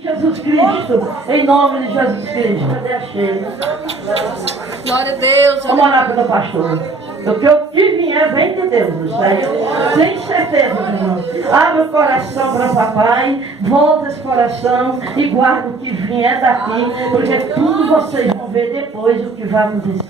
Jesus Cristo, em nome de Jesus Cristo. Cadê a Sheila? Glória a Deus. Vamos orar pelo pastor. O que vier, vem de Deus, certo? Sem certeza, irmão. Abre o coração para o papai, volta esse coração e guarda o que vier daqui, porque tudo vocês vão ver depois o que vai acontecer.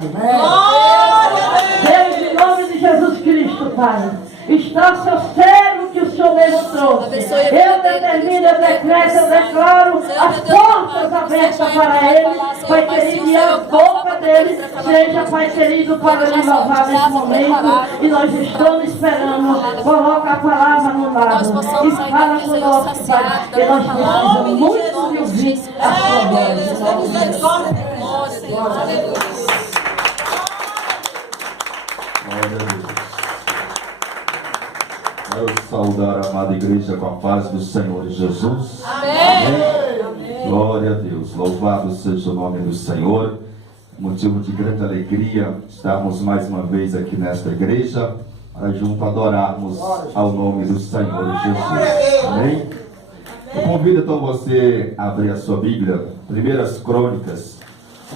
Deus, em nome de Jesus Cristo, Pai, está o seu servo que o Senhor mesmo trouxe. Eu determino, eu decreto, eu declaro as portas abertas para ele, Pai querido, e a boca dele seja, Pai querido, para lhe louvar nesse momento. E nós estamos esperando. Coloca a palavra no lado e fala conosco, Pai, que nós precisamos muito de ouvir a sua voz. Glória a Deus. Eu saudar a amada igreja com a paz do Senhor Jesus. Amém. Glória a Deus. Louvado seja o nome do Senhor. Motivo de grande alegria estarmos mais uma vez aqui nesta igreja para junto adorarmos ao nome do Senhor Jesus. Amém? Eu convido então você a abrir a sua Bíblia, 1 Crônicas,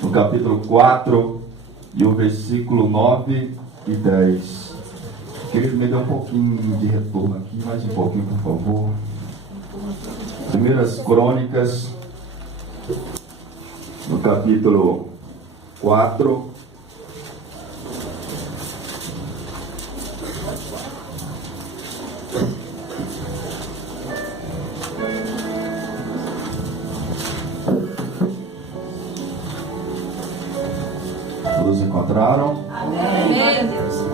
no capítulo 4 e o versículo 9 e 10. Querido, me dê um pouquinho de retorno aqui, mais um pouquinho, por favor. 1 Crônicas, no capítulo 4. Todos encontraram? Amém, Deus.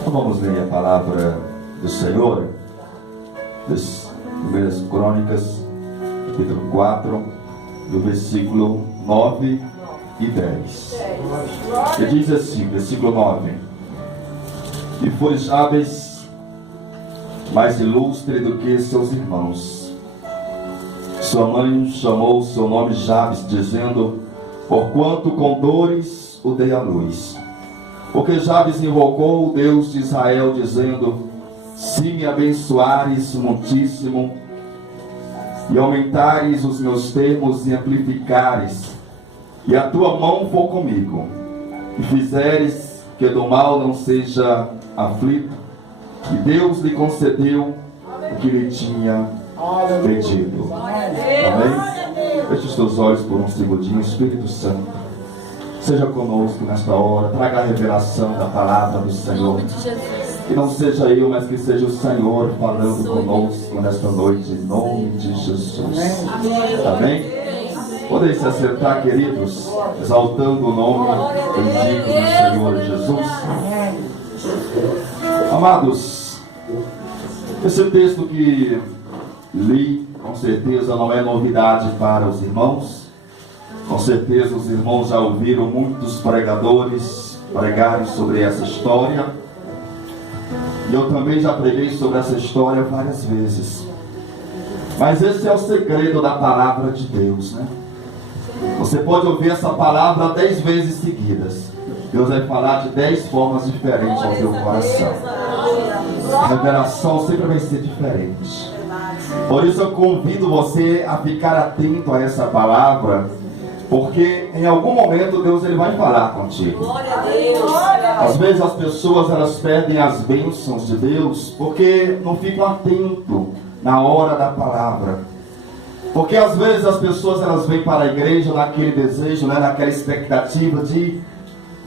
Então vamos ler a palavra do Senhor, das 1 Crônicas, capítulo 4, do versículo 9 e 10. E diz assim, versículo 9: E foi Jabes mais ilustre do que seus irmãos. Sua mãe chamou seu nome Jabes, dizendo: Porquanto com dores o dei à luz. Porque Jabes invocou o Deus de Israel, dizendo: Se me abençoares muitíssimo, e aumentares os meus termos e amplificares, e a tua mão for comigo, e fizeres que do mal não seja aflito, e Deus lhe concedeu o que lhe tinha pedido. Amém? Feche os teus olhos por um segundinho. Espírito Santo, seja conosco nesta hora, traga a revelação da palavra do Senhor. Que não seja eu, mas que seja o Senhor falando conosco nesta noite, em nome de Jesus. Amém? Podem se acertar, queridos, exaltando o nome bendito do Senhor Jesus. Amados, esse texto que li, com certeza não é novidade para os irmãos. Com certeza os irmãos já ouviram muitos pregadores pregarem sobre essa história. E eu também já preguei sobre essa história várias vezes. Mas esse é o segredo da palavra de Deus, né? Você pode ouvir essa palavra 10 vezes seguidas. Deus vai falar de 10 formas diferentes ao teu coração. A revelação sempre vai ser diferente. Por isso eu convido você a ficar atento a essa palavra, porque em algum momento Deus ele vai falar contigo. Glória a Deus. Às vezes as pessoas elas perdem as bênçãos de Deus porque não ficam atentos na hora da palavra. Porque às vezes as pessoas elas vêm para a igreja naquele desejo, né, naquela expectativa de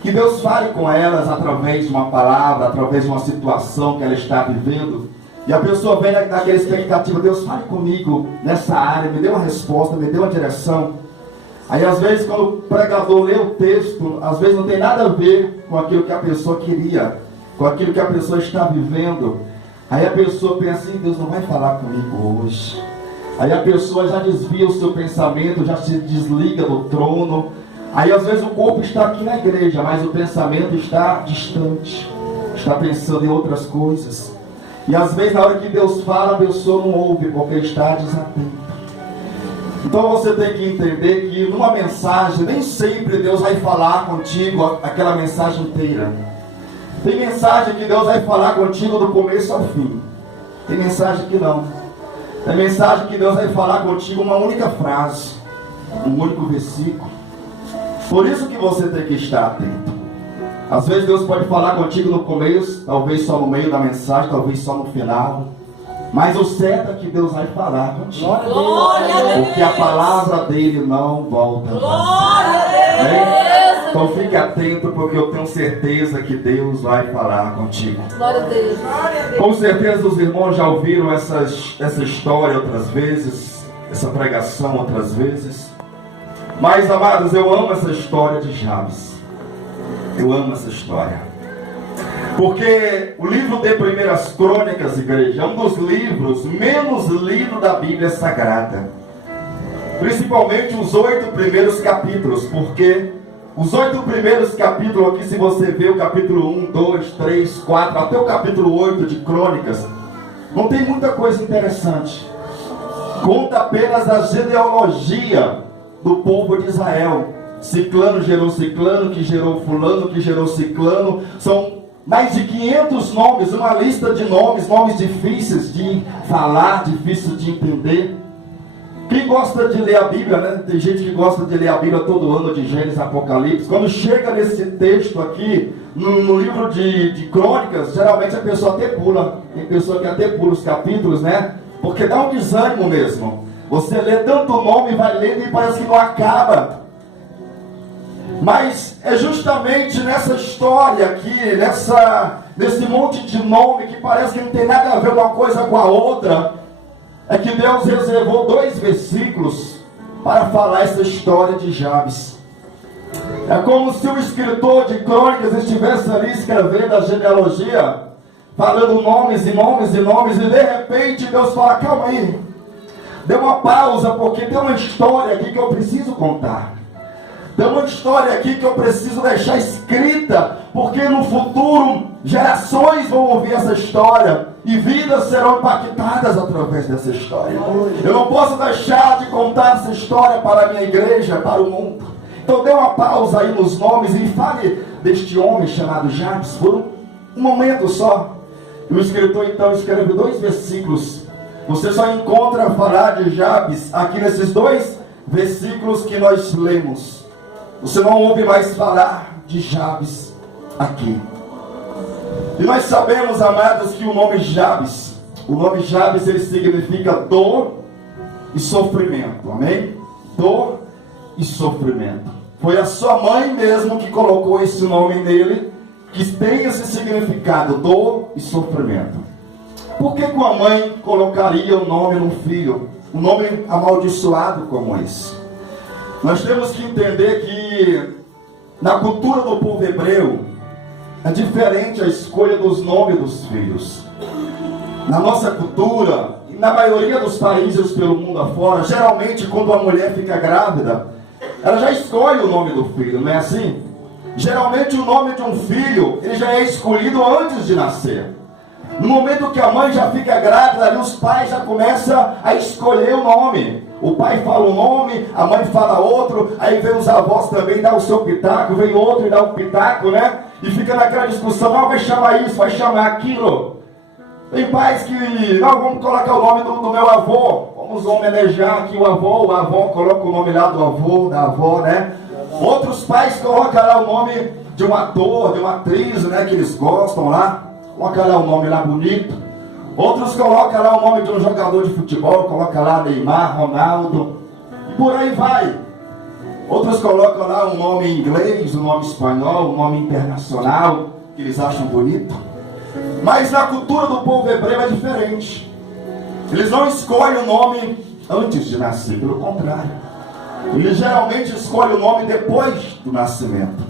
que Deus fale com elas através de uma palavra, através de uma situação que ela está vivendo. E a pessoa vem naquela expectativa: Deus fale comigo nessa área, me dê uma resposta, me dê uma direção. Aí às vezes quando o pregador lê o texto, às vezes não tem nada a ver com aquilo que a pessoa queria, com aquilo que a pessoa está vivendo. Aí a pessoa pensa assim: Deus não vai falar comigo hoje. Aí a pessoa já desvia o seu pensamento, já se desliga do trono. Aí às vezes o corpo está aqui na igreja, mas o pensamento está distante, está pensando em outras coisas. E às vezes na hora que Deus fala, a pessoa não ouve porque está desatenta. Então você tem que entender que numa mensagem, nem sempre Deus vai falar contigo aquela mensagem inteira. Tem mensagem que Deus vai falar contigo do começo ao fim. Tem mensagem que não. Tem mensagem que Deus vai falar contigo uma única frase, um único versículo. Por isso que você tem que estar atento. Às vezes Deus pode falar contigo no começo, talvez só no meio da mensagem, talvez só no final. Mas o certo é que Deus vai falar contigo. Glória a Deus. Porque a palavra dele não volta. Glória a Deus. Amém? Então fique atento, porque eu tenho certeza que Deus vai falar contigo. Glória a Deus. Com certeza os irmãos já ouviram essa história outras vezes, essa pregação outras vezes. Mas, amados, eu amo essa história de Jabes. Eu amo essa história. Porque o livro de 1 Crônicas, igreja, é um dos livros menos lidos da Bíblia Sagrada. Principalmente os 8 primeiros capítulos. Porque os 8 primeiros capítulos aqui, se você ver o capítulo 1, 2, 3, 4, até o capítulo 8 de Crônicas, não tem muita coisa interessante. Conta apenas a genealogia do povo de Israel. Ciclano gerou ciclano, que gerou fulano, que gerou ciclano. São mais de 500 nomes, uma lista de nomes, nomes difíceis de falar, difíceis de entender. Quem gosta de ler a Bíblia, né? Tem gente que gosta de ler a Bíblia todo ano, de Gênesis, Apocalipse. Quando chega nesse texto aqui, no livro de Crônicas, geralmente a pessoa até pula. Tem pessoa que até pula os capítulos, né? Porque dá um desânimo mesmo. Você lê tanto nome, vai lendo e parece que não acaba. Mas é justamente nessa história aqui, nesse monte de nome que parece que não tem nada a ver uma coisa com a outra, é que Deus reservou 2 versículos para falar essa história de Jabes. É como se o escritor de Crônicas estivesse ali escrevendo a genealogia, falando nomes e nomes e nomes, e de repente Deus fala: calma aí, dê uma pausa, porque tem uma história aqui que eu preciso contar. Tem uma história aqui que eu preciso deixar escrita, porque no futuro gerações vão ouvir essa história e vidas serão impactadas através dessa história. Eu não posso deixar de contar essa história para a minha igreja, para o mundo. Então dê uma pausa aí nos nomes e fale deste homem chamado Jabes por um momento só. E o escritor então escreve 2 versículos. Você só encontra falar de Jabes aqui nesses 2 versículos que nós lemos. Você não ouve mais falar de Jabes aqui. E nós sabemos, amados, que o nome Jabes ele significa dor e sofrimento. Amém? Dor e sofrimento. Foi a sua mãe mesmo que colocou esse nome nele, que tem esse significado, dor e sofrimento. Por que a mãe colocaria o nome no filho? Um nome amaldiçoado como esse? Nós temos que entender que na cultura do povo hebreu é diferente a escolha dos nomes dos filhos. Na nossa cultura, e na maioria dos países pelo mundo afora, geralmente quando a mulher fica grávida, ela já escolhe o nome do filho, não é assim? Geralmente o nome de um filho, ele já é escolhido antes de nascer. No momento que a mãe já fica grávida, ali os pais já começam a escolher o nome. O pai fala um nome, a mãe fala outro, aí vem os avós também, dá o seu pitaco, vem outro e dá um pitaco, né? E fica naquela discussão: não, vai chamar isso, vai chamar aquilo. Tem pais que, não, vamos colocar o nome do meu avô, vamos homenagear aqui o avô coloca o nome lá do avô, da avó, né? Outros pais colocam lá o nome de um ator, de uma atriz, né, que eles gostam lá, coloca lá o nome lá bonito. Outros colocam lá o nome de um jogador de futebol, colocam lá Neymar, Ronaldo, e por aí vai. Outros colocam lá um nome em inglês, um nome espanhol, um nome internacional, que eles acham bonito. Mas na cultura do povo hebreu é diferente. Eles não escolhem o nome antes de nascer, pelo contrário. Eles geralmente escolhem o nome depois do nascimento.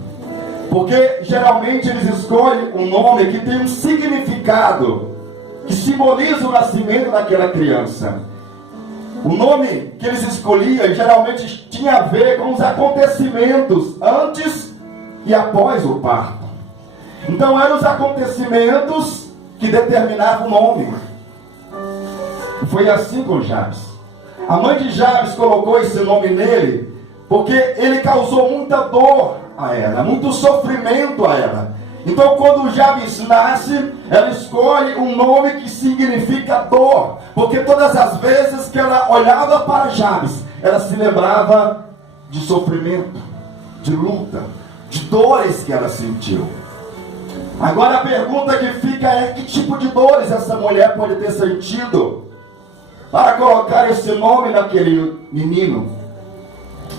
Porque geralmente eles escolhem um nome que tem um significado, que simboliza o nascimento daquela criança. O nome que eles escolhiam geralmente tinha a ver com os acontecimentos antes e após o parto. Então eram os acontecimentos que determinavam o nome. Foi assim com Jabes. A mãe de Jabes colocou esse nome nele porque ele causou muita dor a ela, muito sofrimento a ela. Então, quando Jabes nasce, ela escolhe um nome que significa dor, porque todas as vezes que ela olhava para Jabes, ela se lembrava de sofrimento, de luta, de dores que ela sentiu. Agora a pergunta que fica é: que tipo de dores essa mulher pode ter sentido para colocar esse nome naquele menino?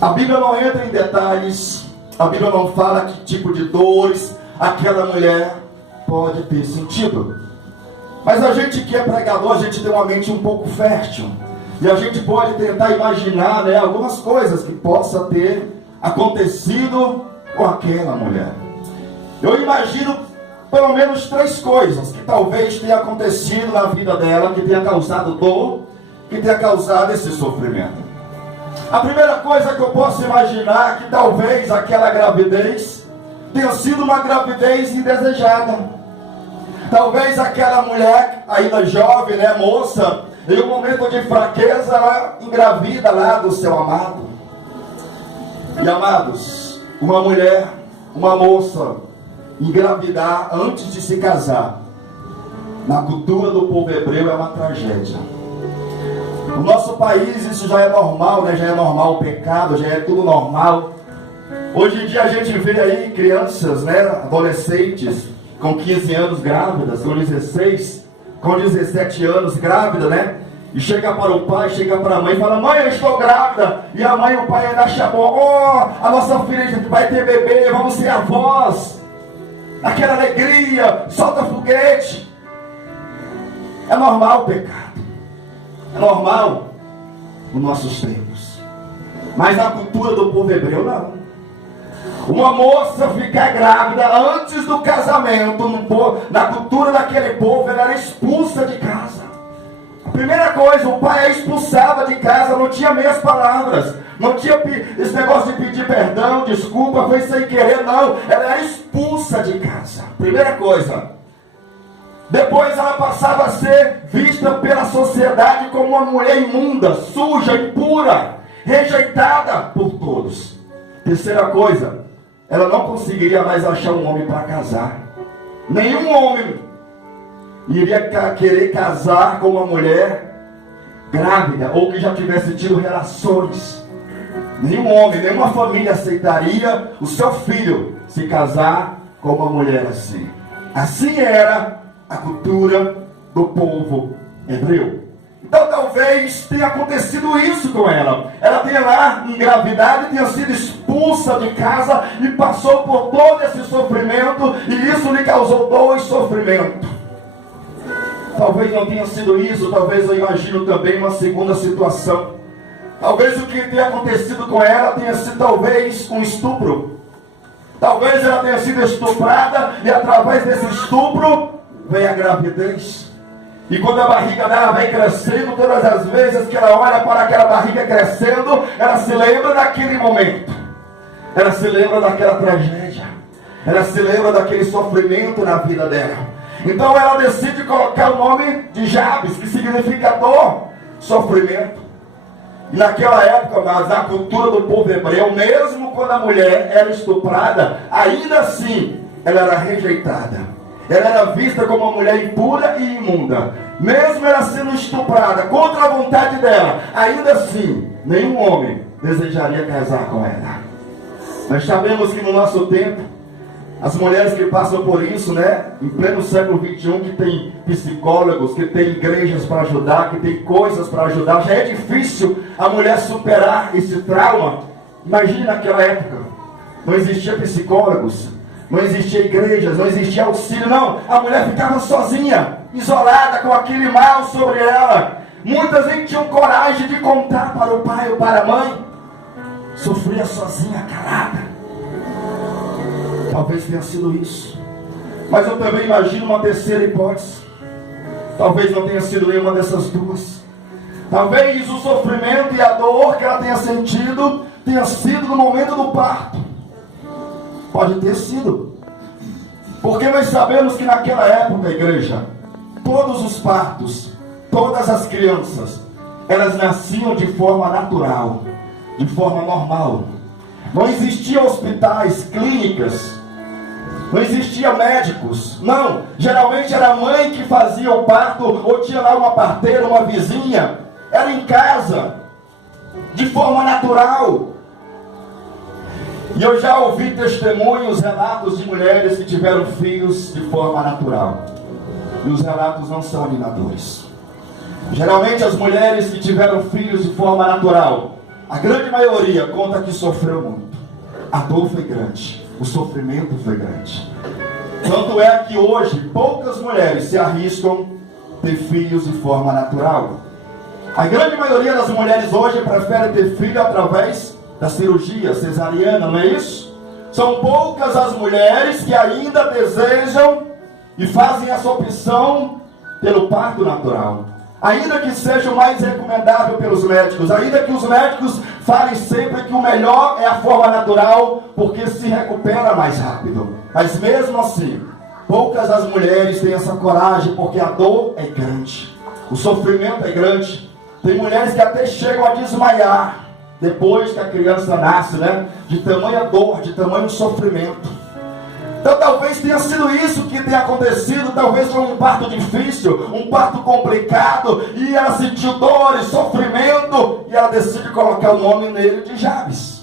A Bíblia não entra em detalhes, a Bíblia não fala que tipo de dores aquela mulher pode ter sentido. Mas a gente que é pregador, a gente tem uma mente um pouco fértil, e a gente pode tentar imaginar, né, algumas coisas que possa ter acontecido com aquela mulher. Eu imagino pelo menos 3 coisas que talvez tenha acontecido na vida dela, que tenha causado dor, que tenha causado esse sofrimento. A primeira coisa que eu posso imaginar é que talvez aquela gravidez tenha sido uma gravidez indesejada. Talvez aquela mulher, ainda jovem, né, moça, em um momento de fraqueza, ela engravida lá do seu amado. E amados, uma mulher, uma moça, engravidar antes de se casar, na cultura do povo hebreu é uma tragédia. No nosso país isso já é normal, né? Já é normal o pecado, já é tudo normal. Hoje em dia a gente vê aí crianças, né, adolescentes com 15 anos grávidas, com 16, com 17 anos grávida, né? E chega para o pai, chega para a mãe e fala: mãe, eu estou grávida. E a mãe e o pai ainda chamam: oh, a nossa filha vai ter bebê, vamos ser avós. Aquela alegria, solta foguete. É normal o pecado. É normal nos nossos tempos. Mas na cultura do povo hebreu, não. Uma moça ficar grávida antes do casamento, na cultura daquele povo, ela era expulsa de casa. A primeira coisa, o pai a expulsava de casa, não tinha meias palavras, não tinha esse negócio de pedir perdão, desculpa, foi sem querer, não. Ela era expulsa de casa. Primeira coisa. Depois ela passava a ser vista pela sociedade como uma mulher imunda, suja, impura, rejeitada por todos. Terceira coisa, ela não conseguiria mais achar um homem para casar. Nenhum homem iria querer casar com uma mulher grávida ou que já tivesse tido relações. Nenhum homem, nenhuma família aceitaria o seu filho se casar com uma mulher assim. Assim era a cultura do povo hebreu. Então talvez tenha acontecido isso com ela. Ela tenha lá engravidado e tenha sido expulsa de casa e passou por todo esse sofrimento, e isso lhe causou dor e sofrimento. Talvez não tenha sido isso, talvez eu imagino também uma segunda situação. Talvez o que tenha acontecido com ela tenha sido talvez um estupro. Talvez ela tenha sido estuprada e através desse estupro vem a gravidez. E quando a barriga dela vem crescendo, todas as vezes que ela olha para aquela barriga crescendo, ela se lembra daquele momento. Ela se lembra daquela tragédia. Ela se lembra daquele sofrimento na vida dela. Então ela decide colocar o nome de Jabes, que significa dor, sofrimento. E naquela época, mas na cultura do povo hebreu, mesmo quando a mulher era estuprada, ainda assim ela era rejeitada. Ela era vista como uma mulher impura e imunda. Mesmo ela sendo estuprada contra a vontade dela, ainda assim nenhum homem desejaria casar com ela. Nós sabemos que no nosso tempo, as mulheres que passam por isso, né, em pleno século 21, que tem psicólogos, que tem igrejas para ajudar, que tem coisas para ajudar, já é difícil a mulher superar esse trauma. Imagine naquela época, não existia psicólogos, não existia igrejas, não existia auxílio, não. A mulher ficava sozinha, isolada, com aquele mal sobre ela. Muitas nem tinham coragem de contar para o pai ou para a mãe. Sofria sozinha, calada. Talvez tenha sido isso. Mas eu também imagino uma terceira hipótese. Talvez não tenha sido nenhuma dessas duas. Talvez o sofrimento e a dor que ela tenha sentido tenha sido no momento do parto. Pode ter sido. Porque nós sabemos que naquela época, igreja, todos os partos, todas as crianças, elas nasciam de forma natural, de forma normal. Não existiam hospitais, clínicas, Não existia médicos, não. Geralmente era a mãe que fazia o parto, ou tinha lá uma parteira, uma vizinha. Era em casa, de forma natural. E eu já ouvi testemunhos, relatos de mulheres que tiveram filhos de forma natural. E os relatos não são animadores. Geralmente as mulheres que tiveram filhos de forma natural, a grande maioria conta que sofreu muito. A dor foi grande, o sofrimento foi grande. Tanto é que hoje poucas mulheres se arriscam ter filhos de forma natural. A grande maioria das mulheres hoje prefere ter filho através da cirurgia cesariana, não é isso? São poucas as mulheres que ainda desejam e fazem essa opção pelo parto natural. Ainda que seja o mais recomendável pelos médicos, ainda que os médicos falem sempre que o melhor é a forma natural, porque se recupera mais rápido. Mas mesmo assim, poucas as mulheres têm essa coragem, porque a dor é grande, o sofrimento é grande. Tem mulheres que até chegam a desmaiar depois que a criança nasce, né? De tamanha dor, de tamanho sofrimento. Então talvez tenha sido isso que tenha acontecido. Talvez foi um parto difícil, um parto complicado, e ela sentiu dor e sofrimento, e ela decide colocar o nome nele de Jabes.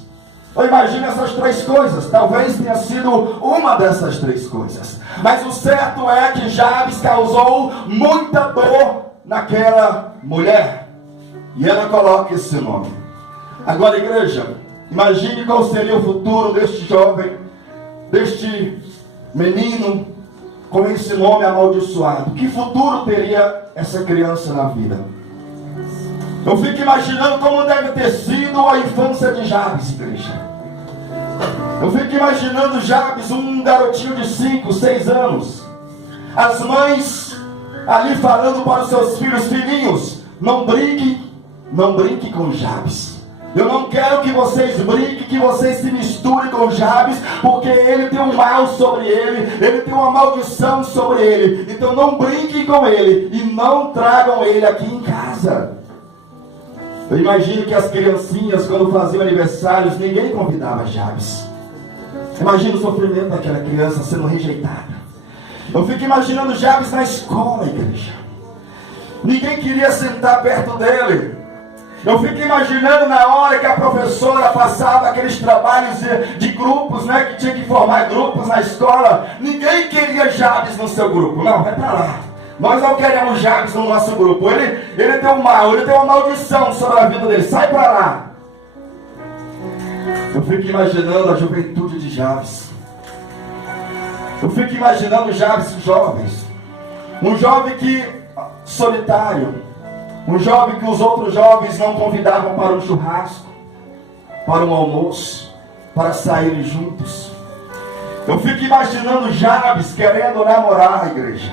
Eu imagino essas três coisas. Talvez tenha sido uma dessas três coisas. Mas o certo é que Jabes causou muita dor naquela mulher, e ela coloca esse nome. Agora, igreja, imagine qual seria o futuro deste jovem, deste menino com esse nome amaldiçoado. Que futuro teria essa criança na vida? Eu fico imaginando como deve ter sido a infância de Jabes, igreja. Eu fico imaginando Jabes, um garotinho de 5, 6 anos. As mães ali falando para os seus filhos: filhinhos, não brinque com Jabes. Eu não quero que vocês brinquem, que vocês se misturem com Jabes, porque ele tem um mal sobre ele tem uma maldição sobre ele. Então não brinquem com ele e não tragam ele aqui em casa. Eu imagino que as criancinhas, quando faziam aniversários, ninguém convidava Jabes. Imagina o sofrimento daquela criança sendo rejeitada. Eu fico imaginando Jabes na escola, igreja. Ninguém queria sentar perto dele. Eu fico imaginando na hora que a professora passava aqueles trabalhos de grupos, né? Que tinha que formar grupos na escola. Ninguém queria Jabes no seu grupo. Não, vai para lá. Nós não queremos Jabes no nosso grupo. Ele tem um mal, ele tem uma maldição sobre a vida dele. Sai para lá. Eu fico imaginando a juventude de Jabes. Eu fico imaginando Jabes jovens. Um jovem solitário. Um jovem que os outros jovens não convidavam para um churrasco, para um almoço, para saírem juntos. Eu fico imaginando Jabes querendo namorar a igreja.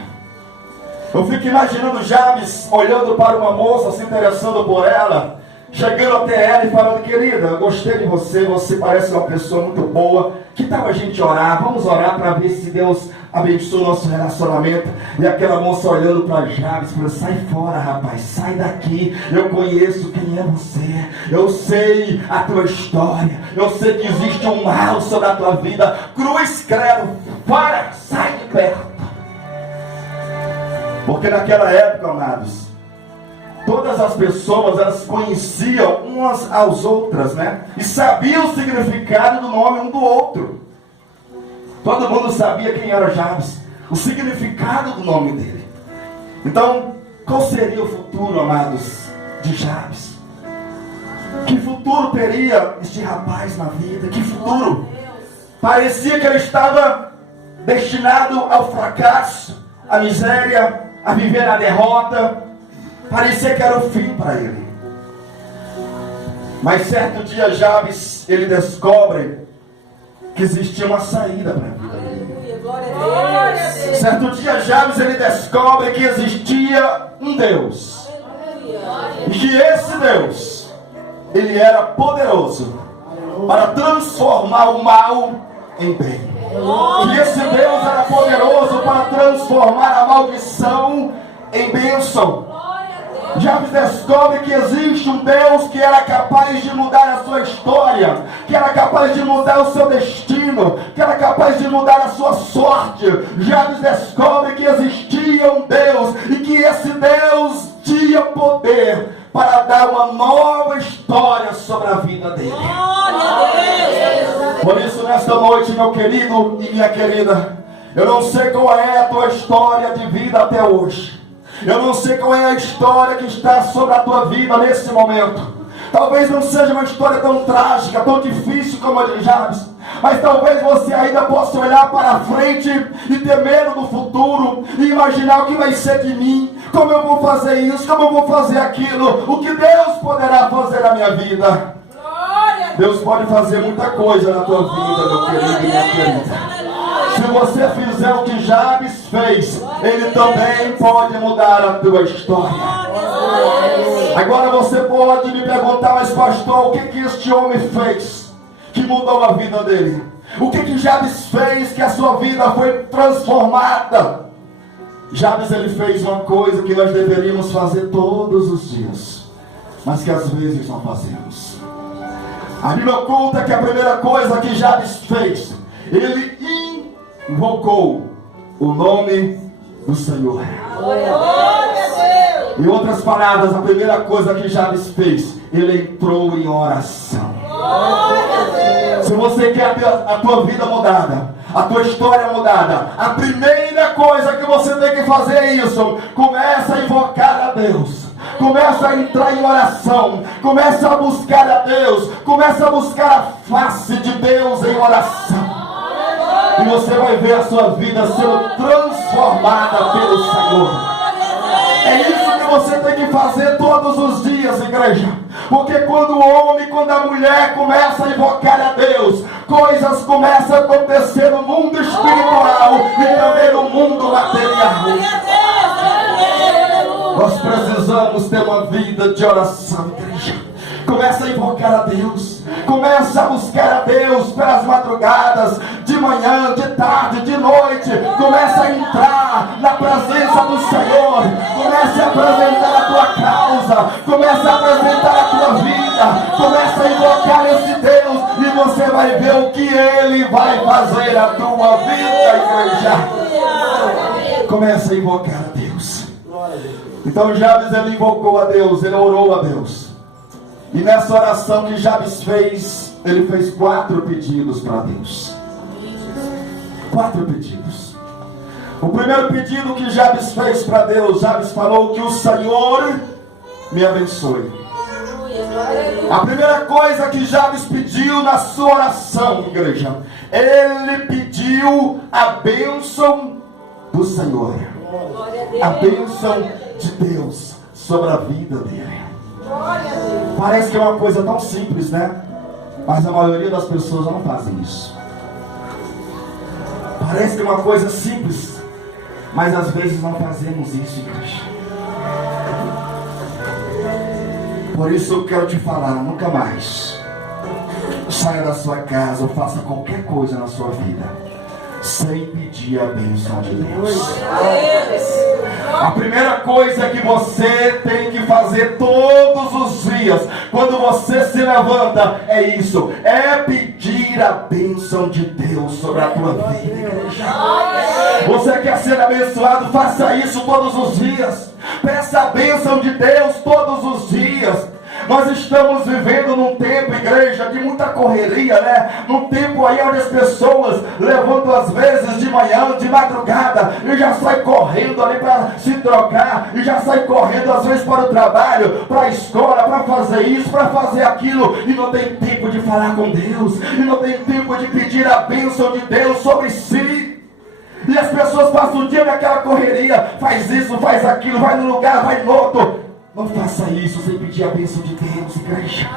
Eu fico imaginando Jabes olhando para uma moça, se interessando por ela, chegando até ela e falando: querida, eu gostei de você, você parece uma pessoa muito boa, que tal a gente orar? Vamos orar para ver se Deus abençoa o nosso relacionamento. E aquela moça olhando para Jabes, falando: sai fora, rapaz, sai daqui, eu conheço quem é você, eu sei a tua história, eu sei que existe um mal sobre a tua vida, cruz, credo, fora, sai de perto. Porque naquela época, amados, todas as pessoas, elas conheciam umas às outras, né? E sabiam o significado do nome um do outro. Todo mundo sabia quem era Jabes, o significado do nome dele. Então, qual seria o futuro, amados, de Jabes? Que futuro teria este rapaz na vida? Que futuro? Parecia que ele estava destinado ao fracasso, à miséria, a viver na derrota. Parecia que era o fim para ele. Mas certo dia Jabes, ele descobre que existia uma saída para a vida dele. Glória a Deus. Certo dia Jabes, ele descobre que existia um Deus. E que esse Deus, ele era poderoso para transformar o mal em bem. E esse Deus era poderoso para transformar a maldição em bênção. Jabes descobre que existe um Deus que era capaz de mudar a sua história, que era capaz de mudar o seu destino, que era capaz de mudar a sua sorte. Jabes descobre que existia um Deus e que esse Deus tinha poder para dar uma nova história sobre a vida dele. Por isso, nesta noite, meu querido e minha querida, eu não sei qual é a tua história de vida até hoje. Eu não sei qual é a história que está sobre a tua vida nesse momento. Talvez não seja uma história tão trágica, tão difícil como a de Jabes, mas talvez você ainda possa olhar para frente e ter medo do futuro e imaginar o que vai ser de mim, como eu vou fazer isso, como eu vou fazer aquilo, o que Deus poderá fazer na minha vida. Deus pode fazer muita coisa na tua vida, meu querido e minha querida. Se você fizer o que Jabes fez, ele também pode mudar a tua história. Agora você pode me perguntar, mas pastor, o que este homem fez que mudou a vida dele? O que Jabes fez que a sua vida foi transformada? Jabes, ele fez uma coisa que nós deveríamos fazer todos os dias, mas que às vezes não fazemos. A Bíblia conta que a primeira coisa que Jabes fez, ele invocou o nome do Senhor. Em outras palavras, a primeira coisa que Jabes fez, ele entrou em oração. Se você quer ter a tua vida mudada, a tua história mudada, a primeira coisa que você tem que fazer é isso. Começa a invocar a Deus. Começa a entrar em oração. Começa a buscar a Deus. Começa a buscar a face de Deus em oração. E você vai ver a sua vida sendo transformada pelo Senhor. É isso que você tem que fazer todos os dias, igreja. Porque quando o homem, quando a mulher começa a invocar a Deus, coisas começam a acontecer no mundo espiritual e também no mundo material. Nós precisamos ter uma vida de oração, igreja. Começa a invocar a Deus. Começa a buscar a Deus pelas madrugadas, de manhã, de tarde, de noite. Começa a entrar na presença do Senhor. Começa a apresentar a tua causa. Começa a apresentar a tua vida. Começa a invocar esse Deus e você vai ver o que Ele vai fazer na tua vida, igreja. Começa a invocar a Deus. Então Jabes, ele invocou a Deus, ele orou a Deus. E nessa oração que Jabes fez, ele fez 4 pedidos para Deus. 4 pedidos. O primeiro pedido que Jabes fez para Deus, Jabes falou que o Senhor me abençoe. A primeira coisa que Jabes pediu na sua oração, igreja, ele pediu a bênção do Senhor. A bênção de Deus sobre a vida dele. Parece que é uma coisa tão simples, né? Mas a maioria das pessoas não fazem isso. Parece que é uma coisa simples, mas às vezes não fazemos isso, igreja. Por isso eu quero te falar, nunca mais saia da sua casa ou faça qualquer coisa na sua vida sem pedir a bênção de Deus. A primeira coisa que você tem que fazer todos os dias, quando você se levanta, é isso: é pedir a bênção de Deus sobre a tua vida, igreja. Você quer ser abençoado? Faça isso todos os dias. Peça a bênção de Deus todos os dias. Nós estamos vivendo num tempo, igreja, de muita correria, né? Num tempo aí onde as pessoas levantam às vezes de manhã, de madrugada, e já sai correndo ali para se trocar, e já sai correndo às vezes para o trabalho, para a escola, para fazer isso, para fazer aquilo, e não tem tempo de falar com Deus, e não tem tempo de pedir a bênção de Deus sobre si. E as pessoas passam o dia naquela correria, faz isso, faz aquilo, vai num lugar, vai no outro. Não faça isso sem pedir a bênção de Deus, igreja.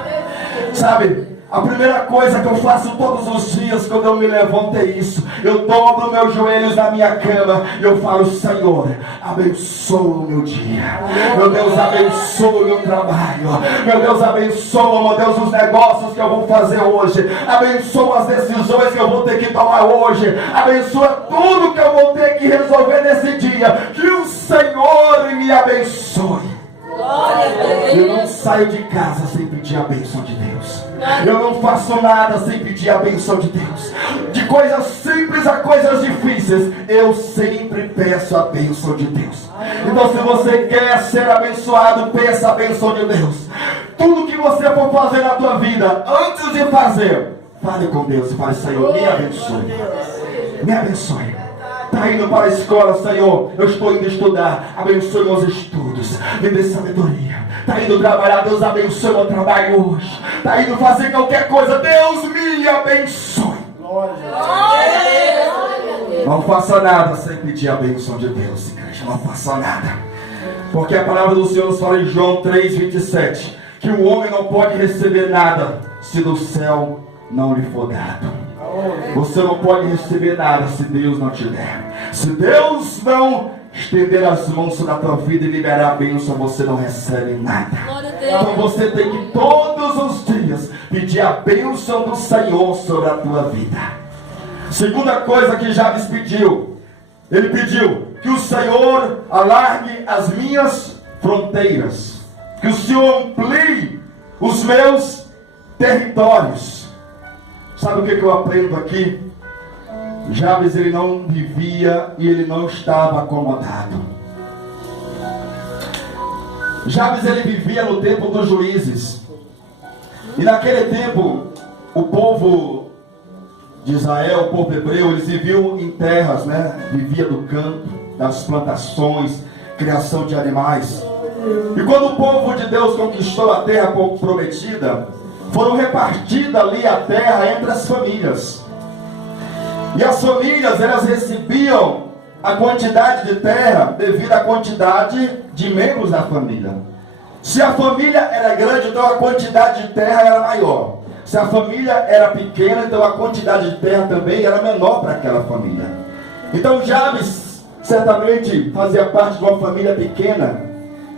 Sabe, a primeira coisa que eu faço todos os dias quando eu me levanto é isso: eu dobro meus joelhos na minha cama e eu falo: Senhor, abençoa o meu dia. Meu Deus, abençoa o meu trabalho. Meu Deus, abençoa, meu Deus, os negócios que eu vou fazer hoje. Abençoa as decisões que eu vou ter que tomar hoje. Abençoa tudo que eu vou ter que resolver nesse dia. Que o Senhor me abençoe. Eu não saio de casa sem pedir a bênção de Deus. Eu não faço nada sem pedir a bênção de Deus. De coisas simples a coisas difíceis, eu sempre peço a bênção de Deus. Então, se você quer ser abençoado, peça a bênção de Deus. Tudo que você for fazer na tua vida, antes de fazer, fale com Deus e fale: Senhor, me abençoe. Me abençoe. Está indo para a escola, Senhor, eu estou indo estudar, abençoe meus estudos, me dê sabedoria. Está indo trabalhar, Deus abençoe meu trabalho hoje. Está indo fazer qualquer coisa, Deus me abençoe. Não faça nada sem pedir a bênção de Deus, igreja, não faça nada. Porque a palavra do Senhor nos fala em João 3:27, que o homem não pode receber nada se do céu não lhe for dado. Você não pode receber nada se Deus não te der. Se Deus não estender as mãos sobre a tua vida e liberar a bênção, você não recebe nada. Então você tem que todos os dias pedir a bênção do Senhor sobre a tua vida. Segunda coisa que Jabes pediu, ele pediu que o Senhor alargue as minhas fronteiras, que o Senhor amplie os meus territórios. Sabe o que eu aprendo aqui? Jabes, ele não vivia e ele não estava acomodado. Jabes, ele vivia no tempo dos juízes. E naquele tempo, o povo de Israel, o povo hebreu, eles viviam em terras, né? Vivia do campo, das plantações, criação de animais. E quando o povo de Deus conquistou a terra prometida, foram repartidas ali a terra entre as famílias. E as famílias, elas recebiam a quantidade de terra devido à quantidade de membros da família. Se a família era grande, então a quantidade de terra era maior. Se a família era pequena, então a quantidade de terra também era menor para aquela família. Então Jabes certamente fazia parte de uma família pequena.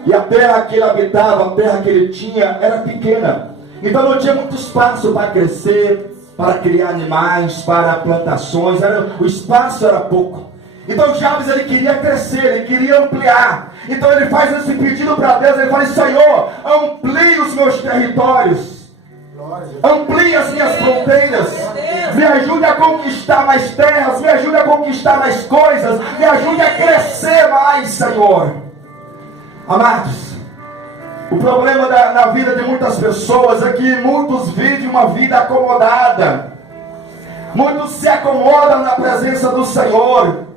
E a terra que ele habitava, a terra que ele tinha, era pequena. Então não tinha muito espaço para crescer, para criar animais, para plantações. O espaço era pouco. Então Jabes, ele queria crescer, ele queria ampliar. Então ele faz esse pedido para Deus. Ele fala: Senhor, amplie os meus territórios, amplie as minhas fronteiras, me ajude a conquistar mais terras, me ajude a conquistar mais coisas, me ajude a crescer mais, Senhor. Amados, o problema na vida de muitas pessoas é que muitos vivem uma vida acomodada. Muitos se acomodam na presença do Senhor.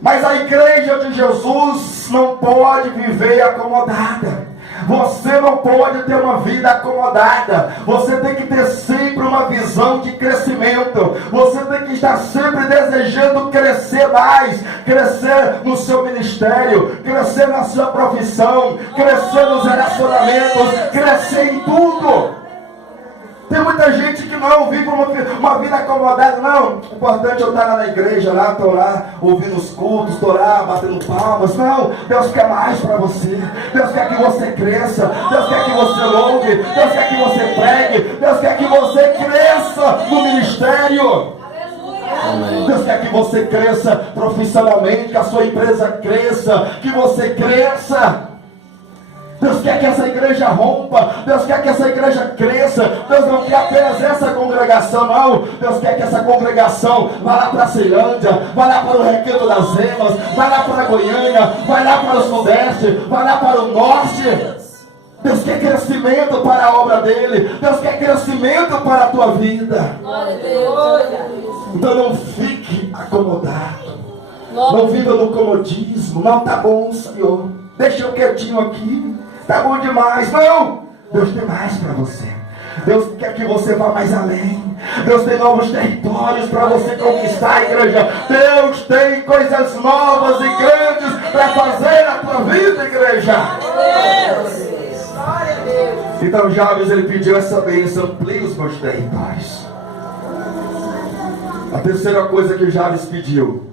Mas a igreja de Jesus não pode viver acomodada. Você não pode ter uma vida acomodada. Você tem que ter sempre uma visão de crescimento. Você tem que estar sempre desejando crescer mais. Crescer no seu ministério, crescer na sua profissão, crescer nos relacionamentos, crescer em tudo. Tem muita gente que não vive uma vida acomodada. Não, o importante é eu estar lá na igreja, lá, estou lá ouvindo os cultos, estou lá batendo palmas. Não, Deus quer mais para você. Deus quer que você cresça. Deus quer que você louve. Deus quer que você pregue. Deus quer que você cresça no ministério. Amém. Deus quer que você cresça profissionalmente, que a sua empresa cresça, que você cresça. Deus quer que essa igreja rompa. Deus quer que essa igreja cresça. Deus não quer apenas essa congregação, não. Deus quer que essa congregação vá lá para a Ceilândia, vá lá para o Recanto das Emas, vá lá para a Goiânia, vai lá para o Sudeste, vai lá para o Norte. Deus quer crescimento para a obra dele. Deus quer crescimento para a tua vida. Então não fique acomodado. Não viva no comodismo. Não, tá bom, Senhor, deixa eu quietinho aqui. Tá bom demais. Não, Deus tem mais para você. Deus quer que você vá mais além. Deus tem novos territórios para você conquistar, igreja. Deus tem coisas novas e grandes para fazer na tua vida, igreja. Então Jabes, ele pediu essa bênção: amplie os meus territórios. A terceira coisa que Jabes pediu: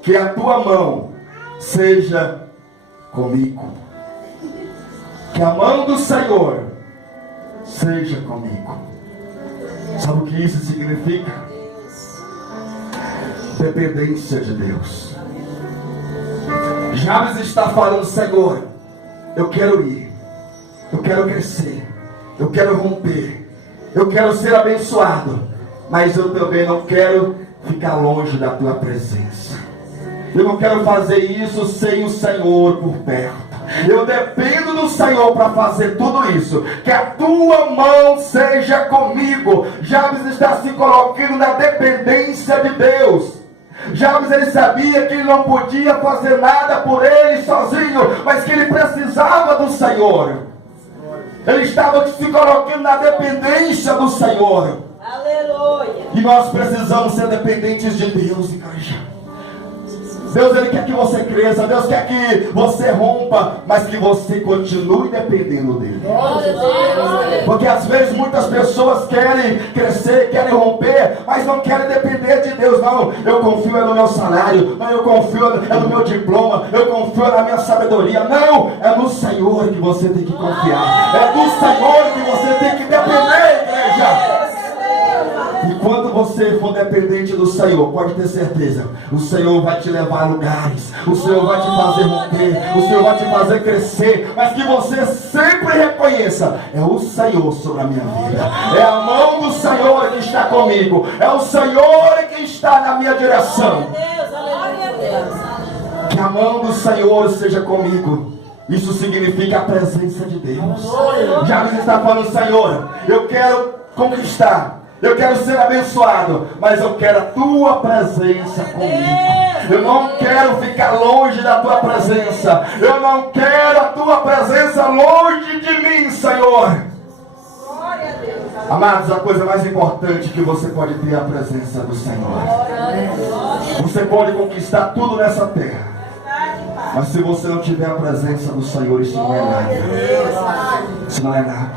que a tua mão seja comigo. Que a mão do Senhor seja comigo. Sabe o que isso significa? Dependência de Deus. Jabes está falando: Senhor, eu quero ir, eu quero crescer, eu quero romper, eu quero ser abençoado, mas eu também não quero ficar longe da tua presença. Eu não quero fazer isso sem o Senhor por perto. Eu dependo do Senhor para fazer tudo isso. Que a tua mão seja comigo. Jabes está se colocando na dependência de Deus. Jabes, ele sabia que ele não podia fazer nada por ele sozinho, mas que ele precisava do Senhor. Ele estava se colocando na dependência do Senhor. Aleluia. E nós precisamos ser dependentes de Deus, igreja. Deus, ele quer que você cresça, Deus quer que você rompa, mas que você continue dependendo dele. Porque às vezes muitas pessoas querem crescer, querem romper, mas não querem depender de Deus. Não, eu confio no meu salário, não, eu confio no meu diploma, eu confio na minha sabedoria. Não, é no Senhor que você tem que confiar, é do Senhor que você tem que depender, igreja. E quando você for dependente do Senhor, pode ter certeza, o Senhor vai te levar a lugares, o Senhor vai te fazer romper, o Senhor vai te fazer crescer, mas que você sempre reconheça, é o Senhor sobre a minha vida, é a mão do Senhor que está comigo, é o Senhor que está na minha direção. Que a mão do Senhor seja comigo. Isso significa a presença de Deus. Já você está falando, Senhor, eu quero conquistar, eu quero ser abençoado, mas eu quero a tua presença comigo. Eu não quero ficar longe da tua presença. Eu não quero a tua presença longe de mim, Senhor. Amados, a coisa mais importante que você pode ter é a presença do Senhor. Você pode conquistar tudo nessa terra, mas se você não tiver a presença do Senhor, isso não é nada. Isso não é nada.